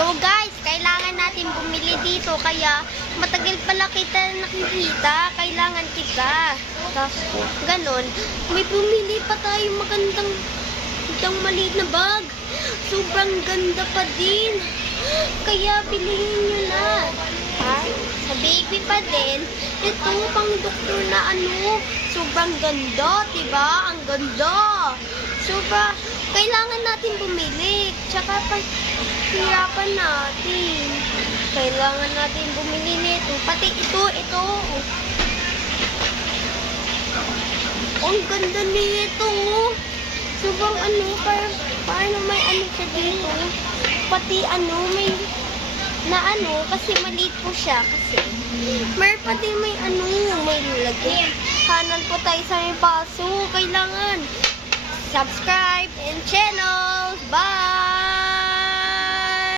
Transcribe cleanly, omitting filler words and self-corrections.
So guys, kailangan natin bumili dito kaya matagal pala kita nakikita. Kailangan kita. Tapos, ganon. May bumili pa tayo magandang maliit na bag. Sobrang ganda pa din. Kaya bilhin nyo na. Ha? Sa baby pa din. Ito pang doktor na ano. Sobrang ganda, diba? Ang ganda. Sobra. Kailangan natin bumili. Tsaka hirapan natin. Kailangan natin bumili nito. Pati ito. Ang ganda nito. Sobrang ano, parang may ano siya dito. Pati ano, may na ano, kasi maliit po siya. Kasi, meron pati may ano, may lagyan. Kanan po tayo sa may baso. Kailangan subscribe and channel. Bye!